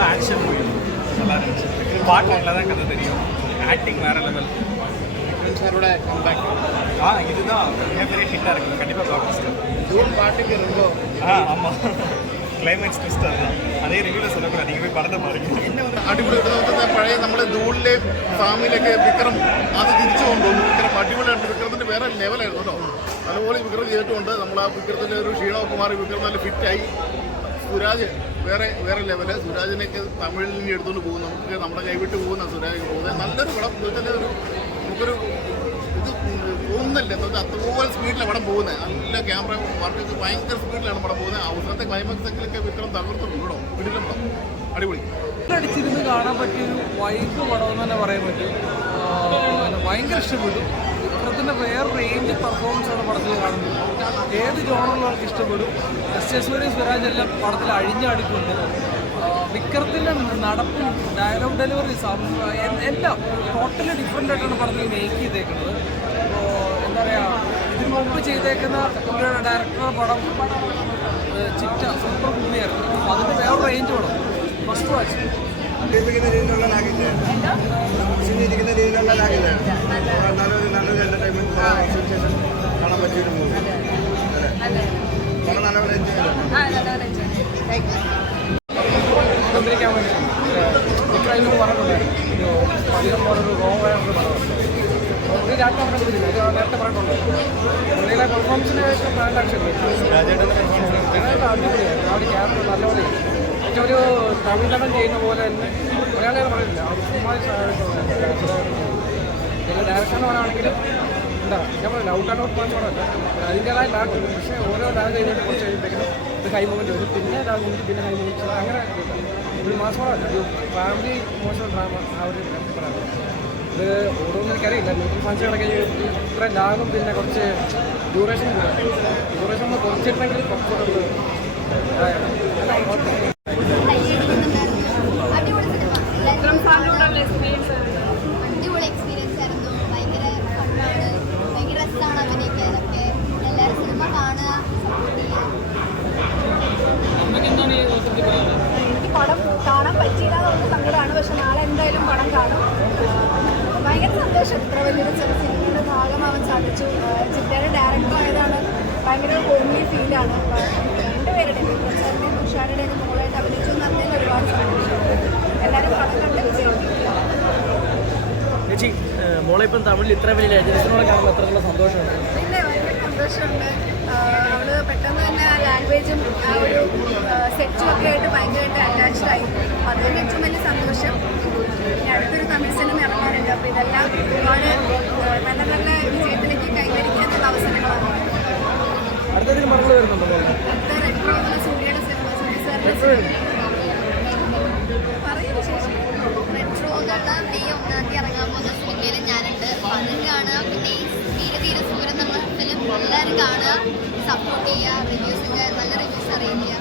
நல்ல action movie, நல்லா இருந்துச்சு. பாட்டு நல்லா தான் கதை தெரியும், ஆக்டிங் வேறு லெவல். சாரோட கம்பேக் இதுதான் மிகப்பெரிய ஹிட்டாக இருக்குது. கண்டிப்பாக பிளாக்பஸ்டர். ஜூன் பாட்டுக்கு ரொம்ப ஆமாம், ക്ലൈമാക്സ് ട്വിസ്റ്റ് அதுதான். അതേ റിവ്യൂവിൽ சொல்லக்கூடாது, നിങ്ങൾ പോയി പടത്തെ പറയും. എന്നെ അടിപൊളി നോക്കുന്ന പഴയ നമ്മുടെ ധൂളിലെ ഫാമിലൊക്കെ വിക്രം അത് തിരിച്ചു കൊണ്ടുവന്നു. വിക്രം അടിപൊളിയായിട്ട് വിക്രത്തിൻ്റെ വേറെ ലെവലായിരുന്നു കേട്ടോ. അതുപോലെ വിക്രം ചെയ്തിട്ടുണ്ട്. നമ്മൾ ആ വിക്രത്തിൻ്റെ ഒരു ക്ഷീണമൊക്കെ മാറി വിക്രം നല്ല ഫിറ്റായി. സുരാജ് വേറെ ലെവല്. സുരാജിനെയൊക്കെ തമിഴിൽ നിന്ന് എടുത്തുകൊണ്ട് പോകും. നമുക്ക് നമ്മുടെ കൈവിട്ട് പോകുന്ന സുരാജ് പോകുന്നത് നല്ലൊരു പടം. നമുക്കൊരു ഇത് പോകുന്നില്ല എന്താ വെച്ചാൽ അത്രപോലെ സ്പീഡിലാണ് പടം പോകുന്നത്. നല്ല ക്യാമറ വർക്ക് ഭയങ്കര സ്പീഡിലാണ് പടം പോകുന്നത്. അവസരത്തെ ക്ലൈമാക്സൊക്കെ വിക്രം തകർത്തിട്ടുണ്ട് കേട്ടോ. വീട്ടിലും പടം അടിപൊളി. അടിച്ചിരുന്ന് കാണാൻ പറ്റിയൊരു വൈബ് പടം എന്ന് തന്നെ പറയാൻ പറ്റും. ഭയങ്കര ഇഷ്ടപ്പെട്ടു. വിക്രത്തിൻ്റെ വേറെ റേഞ്ച് പെർഫോമൻസാണ് പടത്തിൽ കാണുന്നത്. ഏത് ജോണറിലും ഇഷ്ടപ്പെടും. സൂര്യൻ സ്വരാജ് എല്ലാം പടത്തിൽ അഴിഞ്ഞാടിക്കൊണ്ട് വിക്രത്തിൻ്റെ നടപ്പും ഡയലോഗ് ഡെലിവറി എല്ലാം ടോട്ടലി ഡിഫറെൻ്റ് ആയിട്ടാണ് പടത്തിൽ മേക്ക് ചെയ്തേക്കുന്നത്. എന്താ പറയുക, ഇതിന് മുമ്പ് ചെയ്തേക്കുന്ന ഡയറക്ടറുടെ പടം ചിറ്റ സൂപ്പർ മൂവിയായിരുന്നു. അപ്പോൾ അതിൻ്റെ വേറെ റേഞ്ച് പടം ഫസ്റ്റ് വാച്ച് രീതിയിലുള്ള നല്ലൊരു എൻ്റർടൈൻമെൻറ്റ് സിറ്റുവേഷൻ കാണാൻ പറ്റിയൊരു മൂവി. നല്ലപോലെ വന്നിരിക്കാൻ വേണ്ടി ഇത്രയും പറഞ്ഞിട്ടുണ്ടായിരുന്നു. അധികം പോലൊരു റോങ് ആയൊരു പടമാണ്. ഒരു രാത്രി പറഞ്ഞിട്ടില്ല, നേരത്തെ പറഞ്ഞിട്ടുണ്ട്. പുള്ളിയുടെ പെർഫോമൻസിന് ശേഷം നല്ല ആക്ഷൻ അടിപൊളിയായിരുന്നു. ആ ഒരു ക്യാരക്ടർ നല്ലപോലെ. പക്ഷെ ഒരു തമിഴ്നാടൻ ചെയ്യുന്ന പോലെ തന്നെ മലയാളികൾ പറയുന്നില്ല, അവർ പിന്നെ ഡയറക്ഷൻ പറയുകയാണെങ്കിലും എന്താ ഞാൻ പറയില്ല, ഔട്ട് ആൻഡ് ഔട്ട് പോയിന്റ് പറയല്ല, അതിൻ്റെതായ ലാഗ് ഉണ്ട്. പക്ഷേ ഓരോ ലാഗ് കഴിഞ്ഞിട്ട് കുറച്ച് കഴിയുമ്പോഴേക്കും ഒരു കൈ മൂവ്മെൻറ്റ് വരും, പിന്നെ ലാഗ് ഉണ്ട്, പിന്നെ കൈ മൂവ്മെൻറ്റ്, അങ്ങനെ ഒരു മാസമല്ല ഒരു ഫാമിലി ഇമോഷണൽ ഡ്രാമ. ആ ഒരു പറയാം. ഇത് ഓരോന്നും എനിക്കറിയില്ല. ന്യൂട്രൽ ഫാൻസുകളൊക്കെ ഇത്ര ലാഗും പിന്നെ കുറച്ച് ഡ്യൂറേഷൻ ഒന്ന് കുറച്ചിട്ടുണ്ടെങ്കിൽ കുറച്ചുകൂടെ അടിപൊളി എക്സ്പീരിയൻസ് ആയിരുന്നു. ഭയങ്കര ഫണ്ണാണ്, ഭയങ്കര രസമാണ് അഭിനയിക്കാനൊക്കെ. എല്ലാവരും സിനിമ കാണുക, സപ്പോർട്ട് ചെയ്യുക. എനിക്ക് പടം കാണാൻ പറ്റിയില്ലാതെ സങ്കടമാണ്. പക്ഷെ നാളെ എന്തായാലും പടം കാണും. ഭയങ്കര സന്തോഷം ഇത്ര വലിയൊരു സിനിമയുടെ ഭാഗമാവാൻ സാധിച്ചു. ചിറ്റയുടെ ഡയറക്ടർ ആയതാണ്. ഭയങ്കര ഹോംലി ഫീലാണ്. രണ്ടുപേരുടെ സാറിൻ്റെയും തുഷാരുടെയും മോളായിട്ട് അഭിനയിച്ചു എന്ന് പറഞ്ഞാൽ ഒരുപാട് സന്തോഷം. എല്ലാവരും പടം കണ്ട് വിജയിക്കും. ചേച്ചി, മോളെ ഇപ്പം തമിഴിൽ ഇത്ര വലിയ ലേജൻസിനോടെ കാണുമ്പോൾ എത്രയുള്ള സന്തോഷമുണ്ട്? പിന്നെ ഭയങ്കര സന്തോഷമുണ്ട്. അവള് പെട്ടെന്ന് തന്നെ ആ ലാംഗ്വേജും ആ ഒരു സെറ്റും ഒക്കെ ആയിട്ട് ഭയങ്കരമായിട്ട് അറ്റാച്ച്ഡ് ആയി. അതിന് ഏറ്റവും വലിയ സന്തോഷം. പിന്നെ അടുത്തൊരു തമിഴ് സിനിമ ഇറങ്ങാറുണ്ട്. അപ്പോൾ ഇതെല്ലാം ഒരുപാട് നല്ല നല്ല വിജയത്തിലേക്ക് കൈവരിക്കാനുള്ള അവസരങ്ങളാണ്. അടുത്തതിന് മറന്നു വരുന്നുണ്ടോ? അടുത്ത റെട്രോ എന്ന സൂര്യയുടെ സിനിമ, സൂര്യ സാറിൻ്റെ സിനിമ പറയും വിശേഷം. റെട്രോ എന്നുള്ള മെയ് 1-ാം തീയതി ഇറങ്ങാൻ പോകുന്ന സിനിമയിൽ ഞാനുണ്ട്. അപ്പോൾ അതും കാണുക. പിന്നെ ഈ തീരെ സൂര്യൻ എന്നുള്ള ഫിലിം എല്ലാവരും കാണുക, സപ്പോർട്ട് ചെയ്യുക. റിവ്യൂസൊക്കെ നല്ല റിവ്യൂസ് അറിയിക്കുക.